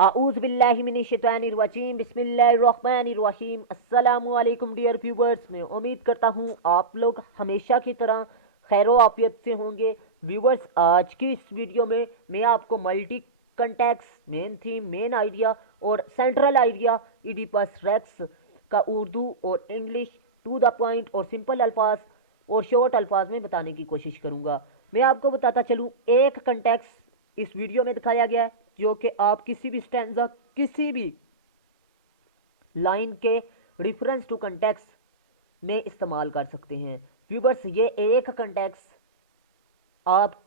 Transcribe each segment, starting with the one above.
आऊज़ बिल्लाहि मिनश शैतानिर रजीम बिस्मिल्लाहिर रहमानिर रहीम। अस्सलामु अलैकुम डियर व्यूवर्स, मैं उम्मीद करता हूँ आप लोग हमेशा की तरह खैरो आफियत से होंगे। व्यूवर्स, आज की इस वीडियो में मैं आपको multi context, main theme, main idea और सेंट्रल आइडिया इडिपस रेक्स का उर्दू और इंग्लिश टू द पॉइंट और सिंपल अल्फाज और शॉर्ट अल्फाज में बताने की कोशिश करूँगा। मैं आपको बताता चलूँ, एक कंटेक्स इस वीडियो में दिखाया गया है जो कि आप किसी भी स्टैंजा, किसी भी लाइन के रिफरेंस टू कंटेक्स में इस्तेमाल कर सकते हैं। व्यूवर्स, ये एक कंटेक्स आप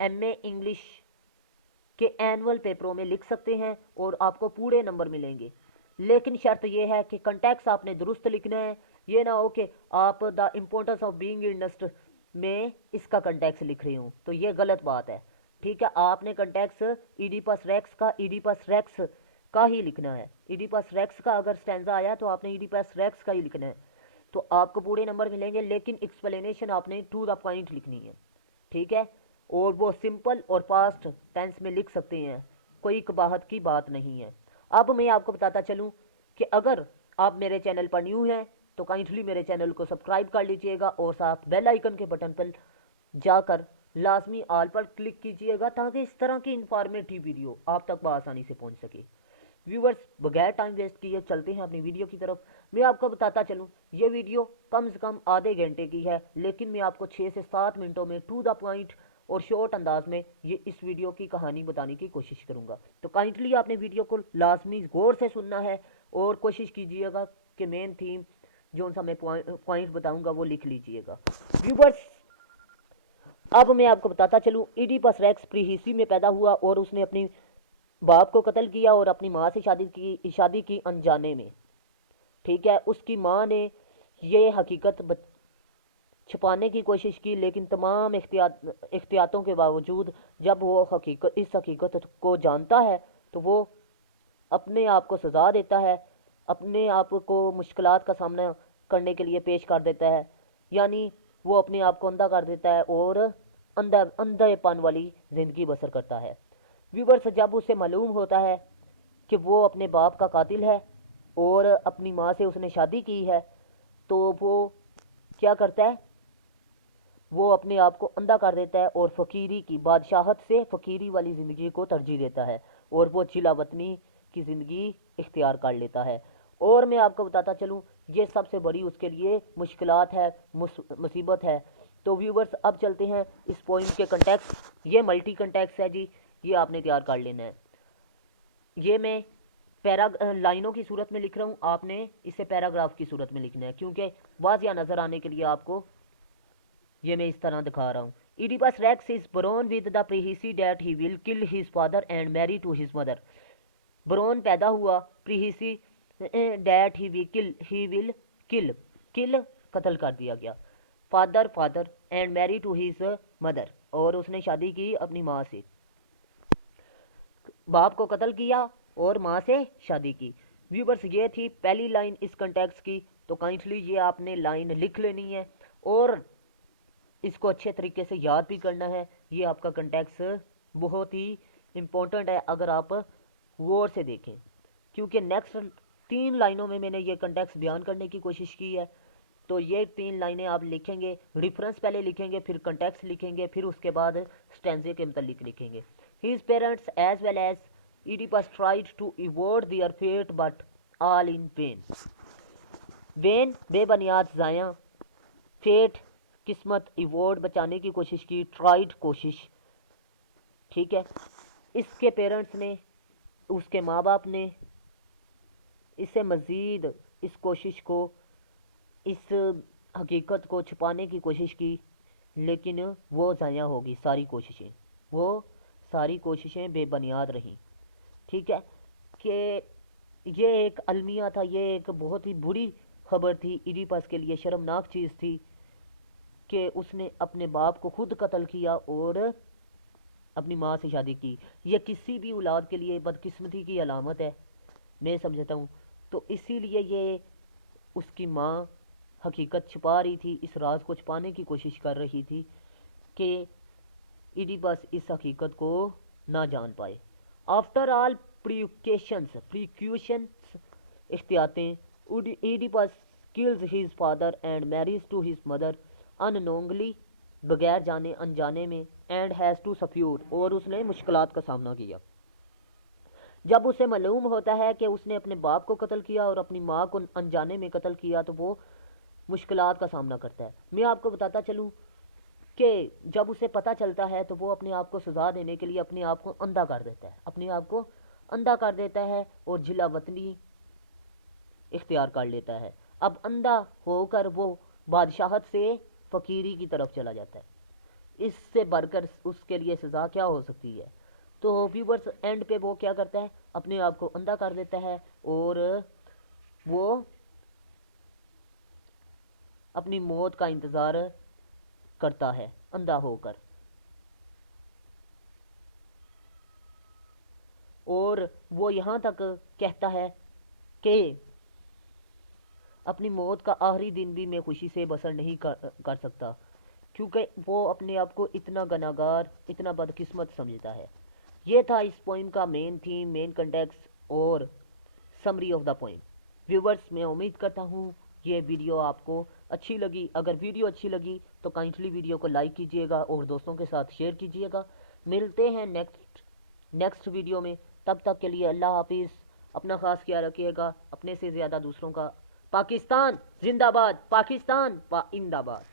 एमए इंग्लिश के एनुअल पेपरों में लिख सकते हैं और आपको पूरे नंबर मिलेंगे, लेकिन शर्त यह है कि कंटेक्स आपने दुरुस्त लिखना है। ये ना हो कि आप द इम्पोर्टेंस ऑफ बीइंग इंडस्ट में इसका कंटेक्स लिख रहे हो, तो ये गलत बात है। ठीक है, आपने कंटेक्स इडिपस रेक्स का ही लिखना है। इडिपस रेक्स का अगर स्टैंजा आया तो आपने इडिपस रेक्स का ही लिखना है, तो आपको पूरे नंबर मिलेंगे, लेकिन एक्सप्लेनेशन आपने टू द पॉइंट लिखनी है। ठीक है, और वो सिंपल और पास्ट टेंस में लिख सकते हैं, कोई कबाहत की बात नहीं है। अब मैं आपको बताता चलूं कि अगर आप मेरे चैनल पर न्यू हैं तो काइंडली मेरे चैनल को सब्सक्राइब कर लीजिएगा और साथ बेल आइकन के बटन पर जाकर लाजमी आल पर क्लिक कीजिएगा, ताकि इस तरह की इंफॉर्मेटिव वीडियो आप तक बआसानी से पहुंच सके। व्यूवर्स, बगैर टाइम वेस्ट किए चलते हैं अपनी वीडियो की तरफ। मैं आपको बताता चलूं, ये वीडियो कम से कम आधे घंटे की है, लेकिन मैं आपको 6 से 7 मिनटों में टू द पॉइंट और शॉर्ट अंदाज में ये इस वीडियो की कहानी बताने की कोशिश करूंगा। तो काइंडली आपने वीडियो को लाजमी गौर से सुनना है और कोशिश कीजिएगा कि मेन थीम जो सा मैं पॉइंट बताऊंगा वो लिख लीजिएगा। व्यूवर्स, अब मैं आपको बताता चलूं, इडिपस रेक्स प्रीहिस्ट्री में पैदा हुआ और उसने अपनी बाप को कत्ल किया और अपनी माँ से शादी की अनजाने में। ठीक है, उसकी माँ ने ये हकीकत छुपाने की कोशिश की, लेकिन तमाम एहतियातों के बावजूद जब वो इस हकीकत को जानता है तो वो अपने आप को सजा देता है, अपने आप को मुश्किलात का सामना करने के लिए पेश कर देता है। यानी वो अपने आप को अंधा कर देता है और अंधेपन वाली ज़िंदगी बसर करता है। व्यूवर्स, जब उसे मालूम होता है कि वो अपने बाप का कातिल है और अपनी माँ से उसने शादी की है, तो वो क्या करता है, वो अपने आप को अंधा कर देता है और फ़कीरी की बादशाहत से फ़कीरी वाली ज़िंदगी को तरजीह देता है और वो जिला वतनी की ज़िंदगी इख्तियार कर लेता है। और मैं आपको बताता चलूँ, ये सबसे बड़ी उसके लिए मुश्किलात है, मुसीबत है। तो व्यूवर्स, अब चलते हैं इस पॉइंट के कंटेक्स। ये मल्टी कंटेक्स है जी, ये आपने तैयार कर लेना है। ये मैं लाइनों की सूरत में लिख रहा हूँ, आपने इसे पैराग्राफ की सूरत में लिखना है, क्योंकि वाज़िया नज़र आने के लिए आपको ये मैं इस तरह दिखा रहा हूँ। Oedipus Rex is born with the prophecy that he will kill his father and marry to his mother. Born पैदा हुआ, प्रीहिसी डेट ही विल किल, किल कत्ल कर दिया गया, father and marry to his mother, और उसने शादी की अपनी माँ से, बाप को कत्ल किया और माँ से शादी की। व्यूवर्स, ये थी पहली लाइन इस कंटेक्स्ट की, तो काइंडली ये आपने लाइन लिख लेनी है और इसको अच्छे तरीके से याद भी करना है। ये आपका कंटेक्स्ट बहुत ही इम्पोर्टेंट है अगर आप गौर से देखें, क्योंकि नेक्स्ट 3 लाइनों में मैंने ये कंटेक्स्ट बयान करने की कोशिश की है। तो ये 3 लाइनें आप लिखेंगे, रेफरेंस पहले लिखेंगे, फिर कंटेक्स्ट लिखेंगे, फिर उसके बाद स्टैंजे के मतलब लिखेंगे। His parents as well as Oedipus tried to avoid their fate but all in vain। When बेबुनियाद ज़ाया, फेट किस्मत, इवोर्ड बचाने की कोशिश की, ट्राइड कोशिश। ठीक है, इसके पेरेंट्स ने, उसके माँ बाप ने इससे मज़ीद इस कोशिश को, इस हकीकत को छुपाने की कोशिश की, लेकिन वो ज़ाया होगी सारी कोशिशें, वो सारी कोशिशें बेबुनियाद रहीं। ठीक है, कि ये एक अलमिया था, ये एक बहुत ही बुरी खबर थी, इडिपस के लिए शर्मनाक चीज़ थी कि उसने अपने बाप को खुद कत्ल किया और अपनी माँ से शादी की। ये किसी भी औलाद के लिए बदकिस्मती की अलामत है, मैं समझता हूँ। तो इसीलिए ये उसकी माँ हकीकत छुपा रही थी, इस राज को छुपाने की कोशिश कर रही थी कि इडिपस इस हकीकत को ना जान पाए। आफ्टर ऑल प्रिकॉशंस एहतियातें। Oedipus kills his father and marries to his mother unknowingly, बगैर जाने अनजाने में, and has to suffer, और उसने मुश्किलात का सामना किया। जब उसे मालूम होता है कि उसने अपने बाप को कत्ल किया और अपनी माँ को अनजाने में कत्ल किया तो वो मुश्किलात का सामना करता है। मैं आपको बताता चलूँ कि जब उसे पता चलता है तो वो अपने आप को सज़ा देने के लिए अपने आप को अंधा कर देता है, अपने आप को अंधा कर देता है और जिला वतनी इख्तियार कर लेता है। अब अंधा होकर वो बादशाहत से फ़कीरी की तरफ चला जाता है। इससे बढ़कर उसके लिए सज़ा क्या हो सकती है। तो व्यूवर्स एंड पे वो क्या करता है, अपने आप को अंधा कर देता है और वो अपनी मौत का इंतज़ार करता है अंधा होकर। और वो यहाँ तक कहता है कि अपनी मौत का आखिरी दिन भी मैं खुशी से बसर नहीं कर सकता, क्योंकि वो अपने आप को इतना गुनहगार, इतना बदकिस्मत समझता है। ये था इस पोइम का मेन थीम, मेन कंटेक्स्ट और summary of the poem. Viewers मैं उम्मीद करता हूँ ये वीडियो आपको अच्छी लगी। अगर वीडियो अच्छी लगी तो काइंडली वीडियो को लाइक कीजिएगा और दोस्तों के साथ शेयर कीजिएगा। मिलते हैं नेक्स्ट वीडियो में, तब तक के लिए अल्लाह हाफिज़। अपना ख़ास ख्याल रखिएगा, अपने से ज़्यादा दूसरों का। पाकिस्तान जिंदाबाद, पाकिस्तान जिंदाबाद।